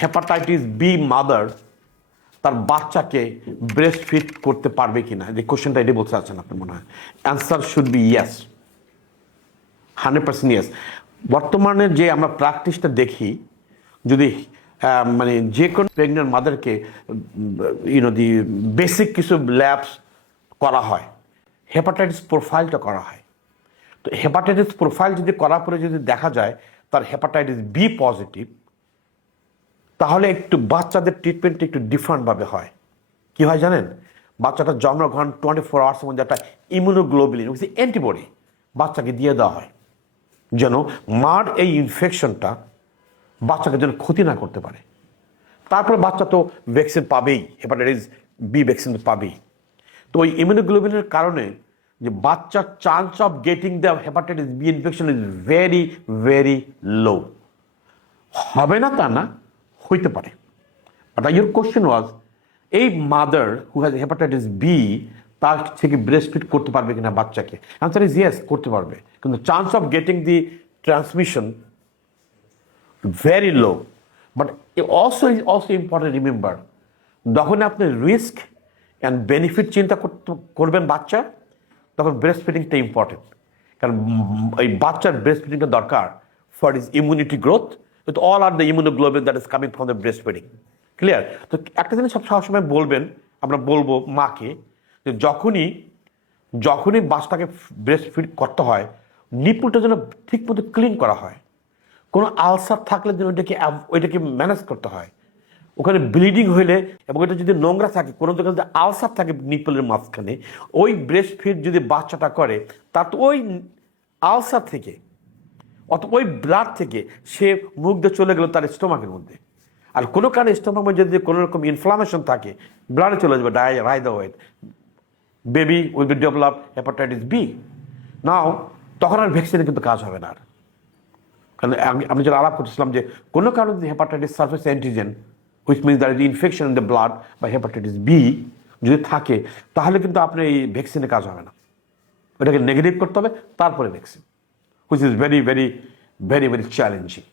Hepatitis be mother তার বাচ্চাকে breast feed করতে পারবে কিনা, যে কোশ্চেনটা এটি বলতে চাচ্ছেন আপনি মনে হয়। Answer should be yes, 100% yes. বর্তমানে যে আমরা প্র্যাকটিসটা দেখি, যদি মানে যে কোনো প্রেগনেন্ট মাদারকে দি বেসিক কিছু ল্যাবস করা হয়, হেপাটাইটিস প্রোফাইলটা করা হয়। তো হেপাটাইটিস প্রোফাইল যদি করার পরে যদি দেখা যায় তার হেপাটাইটিস বি পজিটিভ, তাহলে একটু বাচ্চাদের ট্রিটমেন্টটা একটু ডিফারেন্টভাবে হয়। কী হয় জানেন? বাচ্চাটা জন্মগ্রহণ 24 আওয়ার্সের মধ্যে একটা ইমিউনোগ্লোবুলিন অ্যান্টিবডি বাচ্চাকে দিয়ে দেওয়া হয়, যেন মার এই ইনফেকশনটা বাচ্চাকে যেন ক্ষতি না করতে পারে। তারপরে বাচ্চা তো ভ্যাকসিন পাবেই, হেপাটাইটিস বি ভ্যাকসিন তো পাবেই। তো ওই ইমিউনোগ্লোবুলিনের কারণে যে বাচ্চার chance of getting the hepatitis B infection is very very low. হবে না তা না, হইতে পারে। বাট ইউর কোশ্চেন ওয়াজ, এই mother who has hepatitis B তার থেকে ব্রেস্ট ফিড করতে পারবে কিনা বাচ্চাকে? অ্যান্সার ইজ ইয়েস, করতে পারবে, কিন্তু chance of getting the transmission very low. But also important remember, যখন আপনি রিস্ক অ্যান্ড বেনিফিট চিন্তা করবেন বাচ্চা, তখন ব্রেস্ট ফিডিংটা ইম্পর্টেন্ট। কারণ এই বাচ্চার ব্রেস্ট ফিডিংটা দরকার for is immunity growth, with all are the immunoglobulin that is coming from the breast feeding. Clear? তো একটা জিনিস সবসময় বলবেন, আমরা বলবো মাকে, যে যখনই বাচ্চাটাকে ব্রেস্ট ফিড করতে হয়, নিপুলটা যেন ঠিক মতো ক্লিন করা হয়। কোনো আলসার থাকলে যেন ওইটাকে ম্যানেজ করতে হয়। ওখানে ব্লিডিং হইলে এবং এটা যদি নোংরা থাকে, কোনো জায়গায় যদি আলসার থাকে নিপলের মাঝখানে, ওই ব্রেস্ট ফিড যদি বাচ্চাটা করে, তার তো ওই আলসার থেকে অথবা ওই ব্লাড থেকে সে মুখ দিয়ে চলে গেল তার স্টোমাকের মধ্যে। আর কোনো কারণে স্টোমাকের মধ্যে যদি কোনো রকম ইনফ্লামেশন থাকে, ব্লাডে চলে যাবে রাই the wait, baby will be develop hepatitis B. Now তখন আর ভ্যাকসিনে কিন্তু কাজ হবে না। আর কারণ আমি যেটা আলাপ করতেছিলাম যে কোনো কারণে যদি hepatitis surface antigen, which means that is infection in the blood বা হেপাটাইটিস বি যদি থাকে, তাহলে কিন্তু আপনার এই ভ্যাকসিনে কাজ হবে না। ওটাকে নেগেটিভ করতে হবে, তারপরে vaccine, which is very very very very challenging.